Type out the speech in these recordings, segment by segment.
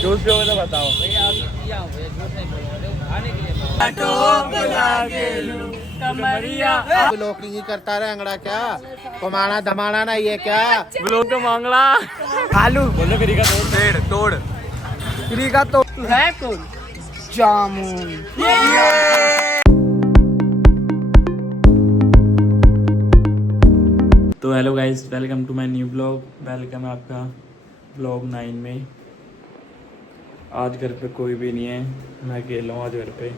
Juice पियोगे तो बताओ। ब्लॉक नहीं करता रहे अंगड़ा क्या कमाना धमाना ना ये क्या ब्लॉक तो मांगला आलू बोलो फ्री का तोड़ फ्री का तो है कौन जामुन। तो hello guys, welcome to my new blog. Welcome है आपका ब्लॉग 9 में। आज घर पे कोई भी नहीं है, मैं अकेला हूँ आज घर पे।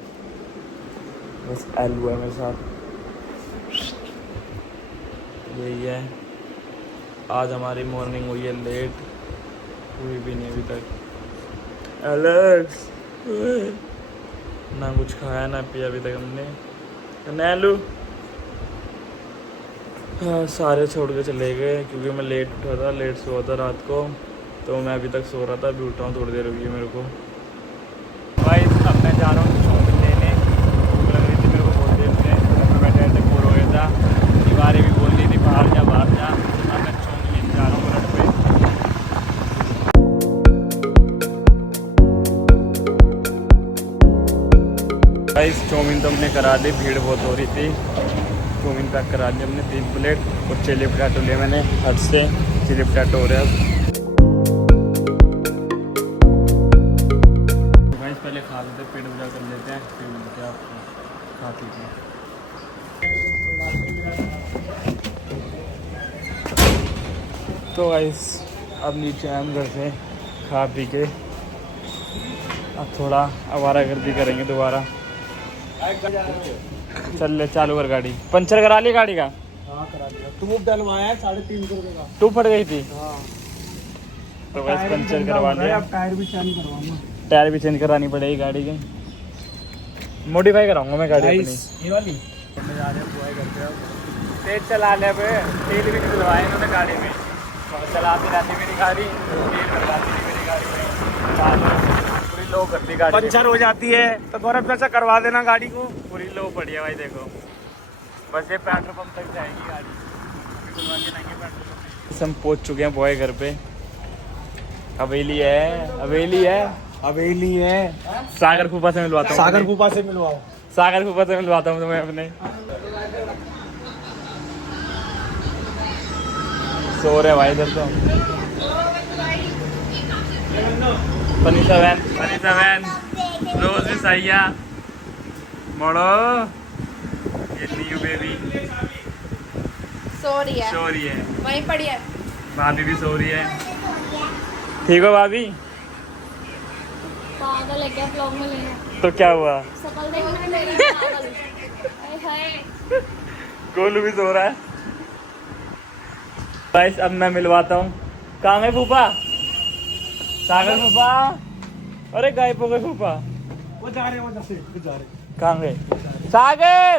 बस एलू है मेरे साथ, यही है। आज हमारी मॉर्निंग हुई है लेट, कोई भी नहीं अभी तक। एलेक्स ना कुछ खाया ना पिया अभी तक हमने। नैलू हाँ, सारे छोड़ के चले गए क्योंकि मैं लेट उठा था, लेट सोया था रात को, तो मैं अभी तक सो रहा था। अभी उठा हूँ, थोड़ी देर हुई है मेरे को। भाई अब मैं जा रहा हूँ चाउमीन लेने। भूख लग रही थी मेरे को बहुत देर से, मैं बैठे बैठे बोर हो गया था। दीवारें भी बोल रही थी बाहर जा बाहर जा। अब मैं चाउमीन लेने जा रहा हूँ बुलेट पे। भाई चाउमीन तो हमने करा दी, भीड़ बहुत हो रही थी। चाउमीन पैक करा दी हमने 3 प्लेट, और चिली पोटैटो लिया मैंने हट से। चिली पोटैटो हो रहा है अब। पहले खा लेते, पेट पूजा कर लेते हैं, फिर मिलते हैं आपको खा पी के। तो गाइस अब नीचे आए हम घर से खा पी के। अब थोड़ा आवारागर्दी करेंगे दोबारा। चल ले, चालू कर गाड़ी। पंचर करा ली गाड़ी का? हाँ करा दिया। ट्यूब डलवाया है 350 रुपये का। ट्यूब फट गई थी हाँ। तो बस पंचर करवा लिया। अब टायर भी चेंज करवाऊंगा। टायर भी चेंज करानी पड़ेगी गाड़ी की। मॉडिफाई कराऊंगा मैं गाड़ी अपनी। ये वाली जा रहे हैं बुआई करते हैं। तेज चलाने पे तेल भी नहीं डलवाया इन्होंने गाड़ी में। चलाती रहती मेरी गाड़ी, तेल डलवाती नहीं मेरी गाड़ी में। पूरी लो करती गाड़ी, पंचर हो जाती है तो गौरव पैसा करवा देना गाड़ी को। पूरी लो पड़ी है भाई। देखो बस ये पेट्रोल पंप तक जाएगी गाड़ी, अभी डलवा के लाएंगे पेट्रोल पंप। हम पहुंच चुके हैं बुआई घर पे। हवेली है, हवेली है, हवेली है। सागर फूफा से मिलवाता हूँ। सागर फूफा से मिलवाओ। सागर फूफा से मिलवाता हूँ तुम्हें अपने। सो रहे भाई इधर तो। पनीसा वैन रोज भी सही है। मोड़ो ये न्यू बेबी सो रही है वहीं पड़ी है। भाभी भी सो रही है। ठीक हो भाभी? पागल है क्या ब्लॉग में लेना? तो क्या हुआ? शकल देखना मेरी पागल। हाय गोलू भी सो रहा है। गाइस अब मैं मिलवाता हूँ। कहाँ है फूफा? सागर फूफा, अरे गायब हो गए फूफा। वो जा रहे हैं, वो जा रहे। कहाँ गए? सागर,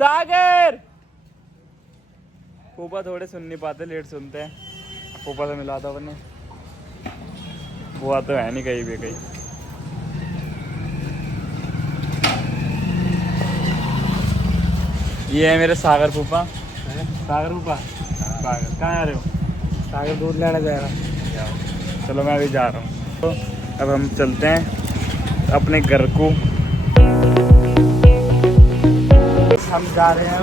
सागर। फूफा थोड़े सुन नहीं पाते, लेट सुनते हैं। फूफा से मिला था अपने। वो तो है नहीं कहीं भी कहीं। ये है मेरे सागर फूफा। सागर फूफा, सागर कहाँ आ रहे हो? सागर दूध लेना जाएगा। चलो मैं अभी जा रहा हूँ। तो अब हम चलते हैं अपने घर को। हम जा रहे हैं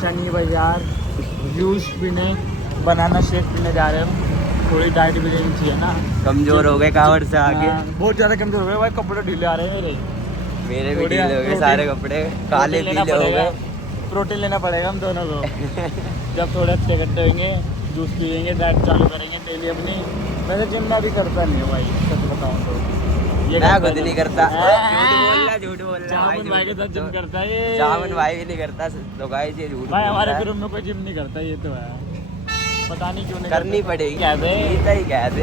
शनि बाजार जूस पीने, बनाना शेक पीने जा रहे हैं। थोड़ी डाइट भी लेनी चाहिए ना। कमजोर हो गए कावड़ से आगे। बहुत ज़्यादा कमजोर हो गए भाई, कपड़े ढीले आ रहे हैं मेरे भी ढीले हो गए सारे कपड़े, काले पीले हो गए। प्रोटीन लेना पड़ेगा हम दोनों को। जब थोड़े अच्छे इकट्ठे होंगे, जूस पियेंगे, डाइट चालू करेंगे डेली अपनी। वैसे जिम मैं भी करता नहीं हूँ भाई, सच बताऊँ तो। मैं खुद नहीं करता। झूठ बोल रहा है भाई के साथ जिम करता है ये। जामुन भाई भी नहीं करता तो गाइस ये झूठ भाई बोल हमारे रहा है। ग्रुप में कोई जिम नहीं करता, ये तो है। पता नहीं क्यों नहीं करनी करता। पड़ेगी। कैसे ही कहते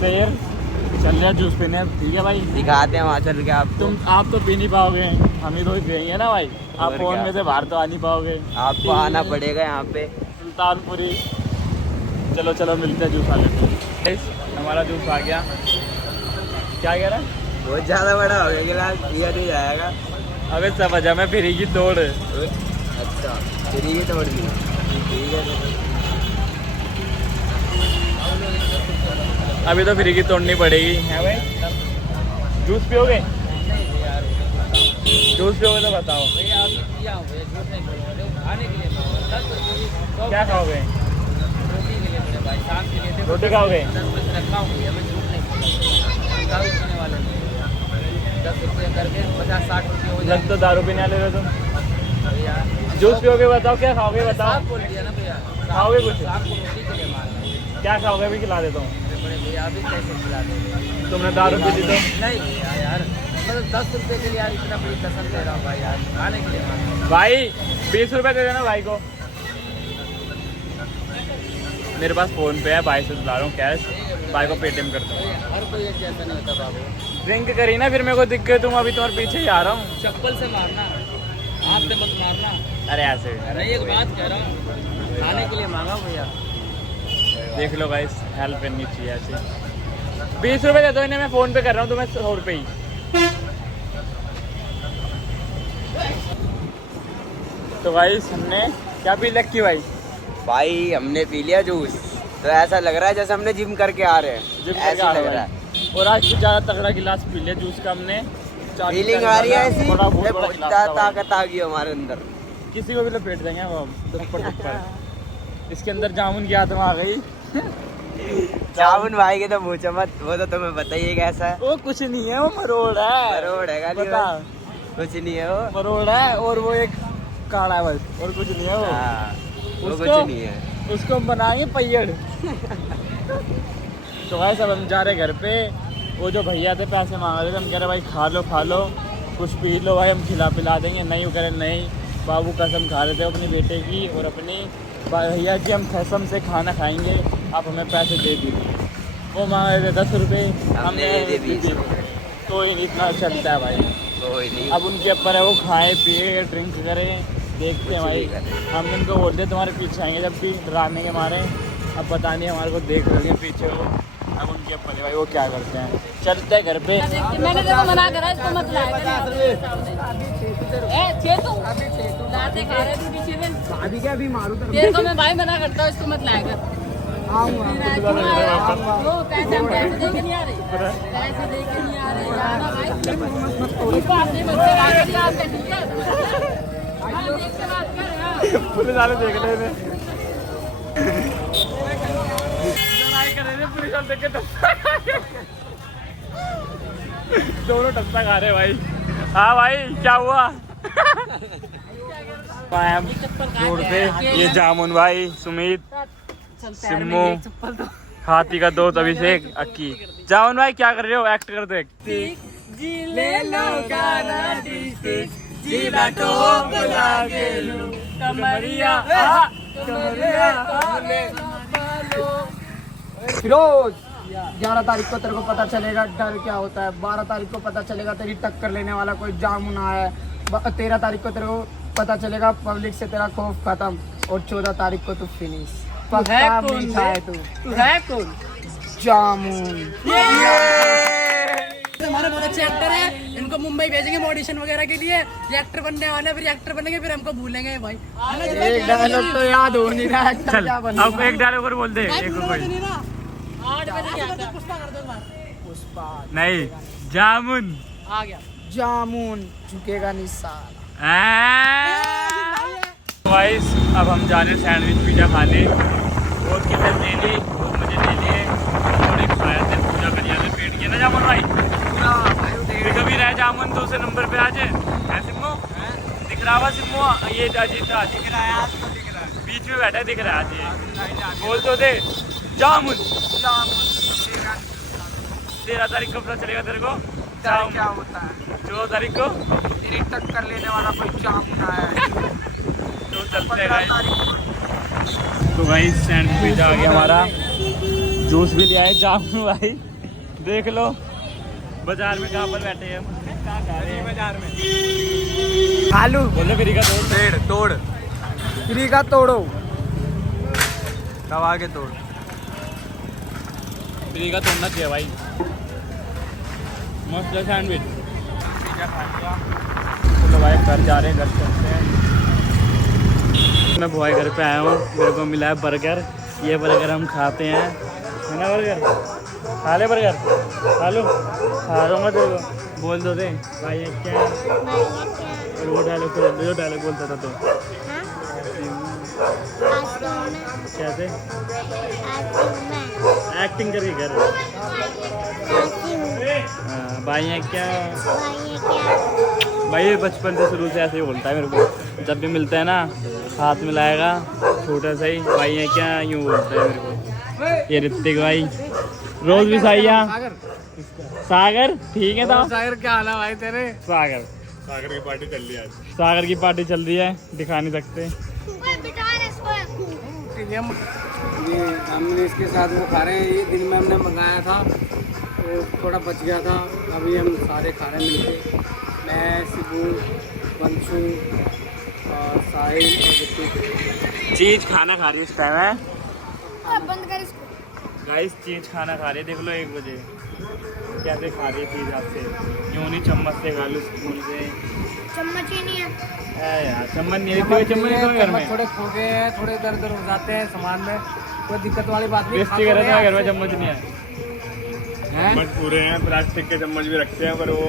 शेर चल रहा जूस पीने, ठीक है भाई। दिखाते हैं वहाँ चल के आप। आप तो पी नहीं पाओगे, हम ही तो पियेंगे ना भाई। आप और फोन क्या? में से बाहर तो आ नहीं पाओगे। आपको आना पड़ेगा यहाँ पे सुल्तानपुरी। चलो चलो मिलते हैं, जूस आ लेते हैं। हमारा जूस आ गया। क्या कह रहा है? बहुत ज्यादा बड़ा हो गया गिलास, पिया नहीं जाएगा। अबे सब वजह में फिर की तोड़। अच्छा फिर ये तोड़ दी, ठीक है। अभी तो फ्री की तोड़नी पड़ेगी है भाई। जूस पियोगे? जूस पियोगे तो बताओ। क्या खाओगे? रोटी खाओगे? 10 तो दारू पीने वाले हो तुम। जूस पियोगे बताओ, क्या खाओगे बताओ। खाओगे कुछ? क्या खाओगे? भी खिला देता हूँ। तुमने दारू पी ली तो? नहीं यार, मतलब 10 रुपए के लिए यार इतना बड़ी कसम ले रहा हूँ भाई यार, खाने के लिए। भाई 20 रुपए दे देना भाई को। मेरे पास फोन पे है, भाई से दिला रहा हूँ कैश, भाई को पेटीएम कर दो। हर कोई एक जैसा नहीं होता बाबू। ड्रिंक करी ना, फिर मेरे को दिक्कत, तुम अभी तुम्हारे पीछे ही आ रहा हूँ। चप्पल से मारना, हाथ से मत मारना। अरे ऐसे अरे एक बात कह रहा हूँ, खाने के लिए मांगा भैया। देख लो गाइस, हेल्प करनी चाहिए ऐसे। 20 रुपए दे दो इन्हें, मैं फोन पे कर रहा हूँ तुम्हें 100 रुपये ही। तो गाइस हमने क्या पी लक्की भाई? भाई हमने पी लिया जूस, तो ऐसा लग रहा है जैसे हमने जिम करके आ रहे जिम हैं, करके ऐसा आ लग रहे रहा हैं। है। और आज कुछ ज़्यादा तगड़ा गिलास पी लिया जूस का हमने। फीलिंग आ रही है ऐसी, बड़ा बहुत बड़ा गिलास था भाई। ताकत आ गई हमारे अंदर। किसी को भी लपेट देंगे वो थप्पड़। इसके अंदर जामुन की आत्मा आ गई। जामुन भाई के तो पूछो मत, वो तो तुम्हें बताइए कैसा है। वो कुछ नहीं है, वो मरोड़ है। मरोड़ है खाली बता, कुछ नहीं है वो। मरोड़ है और वो एक काड़ा है बस, और कुछ नहीं है वो। हाँ, वो उसको- कुछ नहीं है। उसको हम बनाएंगे पय्यड़। तो भाई सब हम जा रहे घर पे। वो जो भैया थे पैसे मांग रहे थे, हम कह रहे भाई खा लो कुछ पी लो भाई, हम खिला पिला देंगे। नहीं वो कह रहे नहीं, बाबू कसम खा रहे थे अपने बेटे की और अपनी, भैया कि हम कसम से खाना खाएंगे, आप हमें पैसे दे दीजिए। वो मांग रहे थे 10 रुपये, हमने दे दिए 20 रुपये। तो इतना चलता है भाई। कोई नहीं, अब उनके ऊपर है, वो खाए पिए ड्रिंक करें, देखते हैं भाई। हम उनको बोलते हैं तुम्हारे पीछे आएंगे जब भी, डराने के मारे। अब पता नहीं हमारे को देख रहे हैं पीछे वो, अब उनके ऊपर है भाई वो क्या करते हैं। चलते हैं घर पे। मैंने देखो मना करा, इसको मत लाया। लाते खा रहे थे पीछे से। अभी क्या, अभी मारू तेरे को मैं भाई मना करता हूँ, इसको मत लाया कर। वो पैसे हम पैसे दे के नहीं आ रहे, पैसे दे के नहीं आ रहे जाना भाई। उसको अपने बच्चे बात कर, आप ठीक है? हाँ, देख के बात कर यार। पुलिस वाले देख रहे थे, कर रहे थे पुलिस वाले देख के दोनों टप्पा खा रहे भाई। हाँ भाई क्या हुआ? रोड पे ये जामुन भाई, सुमित, सिम्मू, हाथी का दोस्त अभिषेक, अक्की। जामुन भाई क्या कर रहे हो? एक्ट कर दो एक। फिरोज, 11 तारीख को तेरे को पता चलेगा डर क्या होता है। 12 तारीख को पता चलेगा तेरी टक्कर लेने वाला कोई जामुन आया है। 13 तारीख को तेरे को पता चलेगा पब्लिक से तेरा खौफ खत्म। और 14 तारीख को तू फिनिश। पक्का मीठा है तू है कौन? जामुन। हमारे बहुत अच्छे एक्टर हैं, इनको मुंबई भेजेंगे ऑडिशन वगैरह के लिए। ये एक्टर बनने वाले, फिर एक्टर बनेंगे, फिर हमको भूलेंगे भाई। एक डायलॉग तो याद हो नहीं रहा, एक्टर चल क्या बनेगा? अब एक डायलॉग और बोल दे, एक और कोई। 8 बजे क्या था? पुष्पा नहीं, जामुन। आ गया जामुन झुकेगा निशान। गाइस अब हम जा रहे हैं सैंडविच पिज़्ज़ा खाने। बहुत किल्लत ले ली, बहुत मजे ले लिए, थोड़ी खाया थे, पूजा कर जाते पेट की ना जामुन भाई। कभी रह जामुन तो उसे नंबर पे आ जाए। है सिम्मो? दिख रहा हुआ सिम्मो? ये अजीत दिख रहा है, बीच में बैठा है, दिख रहा है। बोल तो दे जामुन। 13 तारीख को पता चलेगा तेरे को क्या होता है? 14 तारीख को तेरी टक्कर लेने वाला कोई जामुन आया है। तो चलते हैं गाइस। तो गाइस सैंडविच पिज़्ज़ा आ गया हमारा, जूस भी लिया है। जामुन भाई देख लो, बाजार में कहाँ पर बैठे हैं हम? कहाँ खा रहे हैं? बाजार में। आलू बोलो फ्री का तोड़। पेड़ तोड़, फ्री का तोड़ो, दबा के तोड़। फ्री का तोड़ना चाहिए भाई। मस्त है सैंडविच। चलो भाई घर जा रहे हैं, घर चलते हैं। मैं भाई घर पे आया हूँ, मेरे को मिला है बर्गर। ये बर्गर हम खाते हैं, खाना बर्गर खा ले बर्गर खा लो खा लूँगा तेरे को बोल दो दे भाई ये क्या और वो डायलॉग तो जो डायलॉग बोलता था तो कैसे एक्टिंग करके कर भाई ये क्या भाई ये बचपन से शुरू से ऐसे ही बोलता है मेरे को जब भी मिलता है ना हाथ मिलाएगा छोटा सा ही भाई ये क्या यूँ बोलता है मेरे को ये ऋतिक भाई रोज भी साइया सागर ठीक है था सागर क्या हाल है भाई तेरे? सागर की पार्टी चल रही है सागर की पार्टी चल रही है दिखा नहीं सकते ये हमने इसके साथ वो खा रहे हैं ये दिन में हमने मंगाया था तो थोड़ा बच गया था अभी हम सारे खा रहे हैं मिलके मैं शिबू बंशु और साहिल और ऋतिक चीज खाना खा रही है इस टाइम है बंद कर इसको गाइस चीज खाना खा रही है देख लो 1 बजे कैसे खा रही है चीज आपसे यूँ नहीं चम्मच से खा लो स्पून से चम्मच ही नहीं है यार चम्मच नहीं रखते हुए चम्मच नहीं तो घर में थोड़े खो गए हैं थोड़े इधर उधर हो जाते हैं सामान में कोई दिक्कत वाली बात नहीं बेइज्जती कर रहे थे घर में चम्मच नहीं है हैं? चम्मच पूरे हैं प्लास्टिक के चम्मच भी रखते हैं पर वो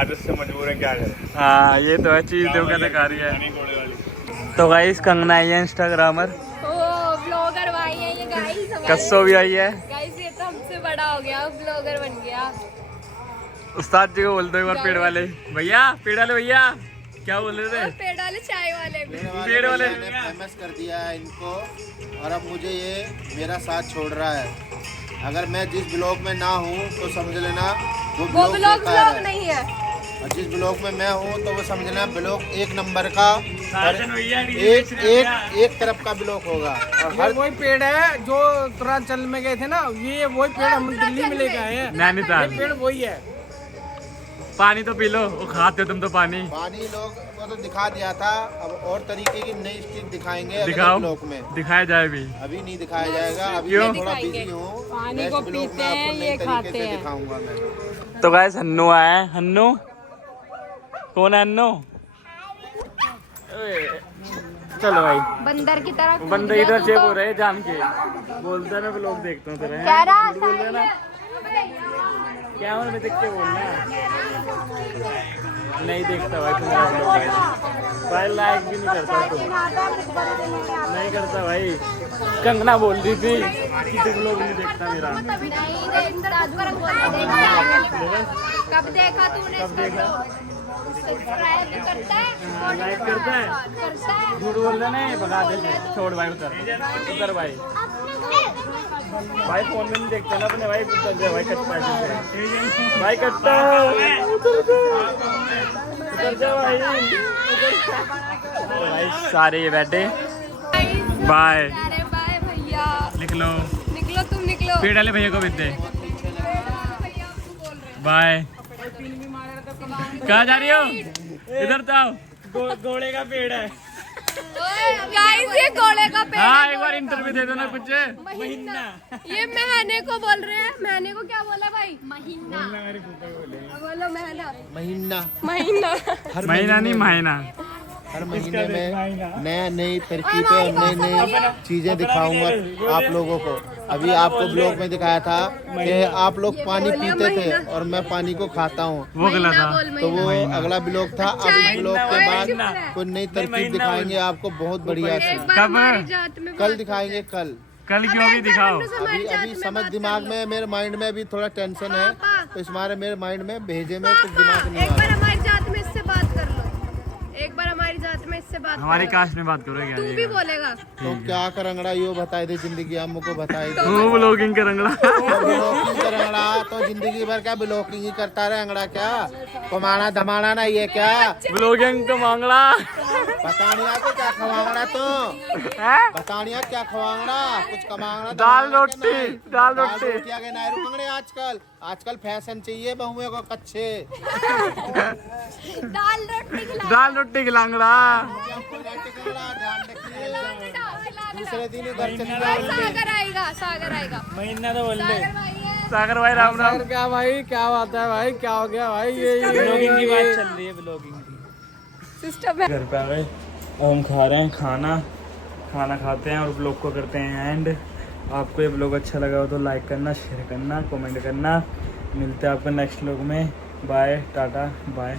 आदत से मजबूर है क्या करें हाँ ये तो है चीज देव कैसे खा रही है पानी घोड़े वाली तो गाइस कंगना आई है इंस्टाग्रामर ओ ब्लॉगर भाई है ये गाइस कस्सो भी आई है गाइस ये तो हमसे बड़ा हो गया ब्लॉगर बन गया उस्ताद जी को बोल दो एक बार पेड़ वाले भैया क्या बोल रहे थे पेड़ वाले चाय वाले भी पेड़ वाले फेमस कर दिया है इनको और अब मुझे ये मेरा साथ छोड़ रहा है अगर मैं जिस ब्लॉग में ना हूँ तो समझ लेना वो वो ब्लॉग बेकार है नहीं है और जिस ब्लॉग में मैं हूँ तो वो समझ लेना ब्लॉग 1 नंबर का और भैया एक तरफ का ब्लॉग होगा और ये हर वही पेड़ है जो उत्तरांचल में गए थे ना ये वही पेड़ हम दिल्ली में लेके आए हैं नैनीताल ये पेड़ वही है पानी तो पी लो वो खाते हो तुम तो पानी पानी लोग को तो दिखा दिया था अब और तरीके की नई स्टिक दिखाएंगे अगले दिखाओ ब्लॉग में दिखाया जाए भी अभी नहीं दिखाया जाएगा अभी क्यों? मैं थोड़ा बिजी हूँ पानी नेक्स्ट को ब्लॉग में पीते आपको हैं, नई ये तरीके खाते से हैं। दिखाऊंगा मैं तो गाइस हन्नू आया है हन्नू कौन है हन्नू चलो भाई बंदर की तरह कूद बंदे गया इधर तू चेप तो। हो रहे हैं जान के बोलता है मैं ब्लॉग देखता हूँ तेरा कह रहा झूठ बोल रहा है ना क्या मैं देख के बोलना नहीं देखता भाई तुम्हारा ब्लॉग भाई लाइक भी नहीं करता तू नहीं करता भाई कंगना बोल रही थी कि तू ब्लॉग नहीं देखता मेरा कब देखा तूने कब देखा सब्सक्राइब करता है लाइक करता है करता है झूठ बोल रहे नहीं भगा दे छोड़ भाई उतर उतर भाई भाई फोन में नहीं देखते ना अपने भाई उतर जाए भाई कट्टा से भाई कट्टा उतर जा भाई भाई सारे ये बैठे बाय अरे बाय भैया निकलो निकलो तुम निकलो पेड़ वाले भैया को भी दे भैया आपको बोल रहे बाय कहाँ जा रही हो इधर तो आओ घोड़े का पेड़ है गाइस ये घोड़े का पेड़ हाँ है, एक बार घोड़े इंटरव्यू दे दो ना कुछ महीना ये महीने को बोल रहे हैं महीने को क्या बोला भाई महीना बोलो महीना महीना महीना महीना नहीं महीना हर महीने में नया नई तरकीबें और नई नई चीजें दिखाऊंगा आप लोगों को अभी आपको ब्लॉग में दिखाया था कि आप लोग पानी पीते थे और मैं पानी को खाता हूँ वो गलत था तो वो अगला ब्लॉग था अब इस ब्लॉग के बाद कोई नई तरकीब दिखाएंगे आपको बहुत बढ़िया सी एक बार कब? हमारी जात में कल दिखाएंगे कल कल क्यों भी दिखाओ अभी अभी समझ दिमाग में मेरे माइंड में अभी थोड़ा टेंशन है तो इस मारे मेरे माइंड में भेजे में कुछ दिमाग नहीं एक आ बार रहा हमारी जात में इससे बात कर लो एक बार हमारी जात में इससे बात हमारी कर लो। कास्ट में बात करो क्या तू भी बोलेगा तो क्या करंगड़ा यो बताए दे जिंदगी हमको बताए दे तू ब्लॉगिंग करेंगे ब्लॉकिंग करंगड़ा तो जिंदगी भर क्या ब्लॉकिंग ही करता रहे अंगड़ा क्या कमाना धमाना नहीं है क्या ब्लॉगिंग तो मांगला बतानिया को क्या खवांगड़ा तो है बतानिया क्या खवांगड़ा कुछ कमांगड़ा दाल धमाना रोटी, के नहीं। दाल रोटी। रोटियां के नहीं रुकंगड़े आजकल आजकल फैशन चाहिए बहुएं को कच्चे दाल रोटी खिला दाल रोटी खिलांगड़ा ध्यान रखिए दूसरे दिन ही घर चली सागर आएगा महीना तो बोल दे सागर भाई है सागर भाई राम राम सागर क्या भाई क्या बात है भाई क्या हो गया भाई ये ब्लॉगिंग की बात चल रही है ब्लॉगिंग की सिस्टम है घर पे आ गए अब हम खा रहे हैं खाना खाते हैं और ब्लॉग को करते हैं एंड आपको ये ब्लॉग अच्छा लगा हो तो लाइक करना, शेयर करना, कमेंट करना। मिलते हैं आपको नेक्स्ट व्लॉग में। Bye, tata, bye.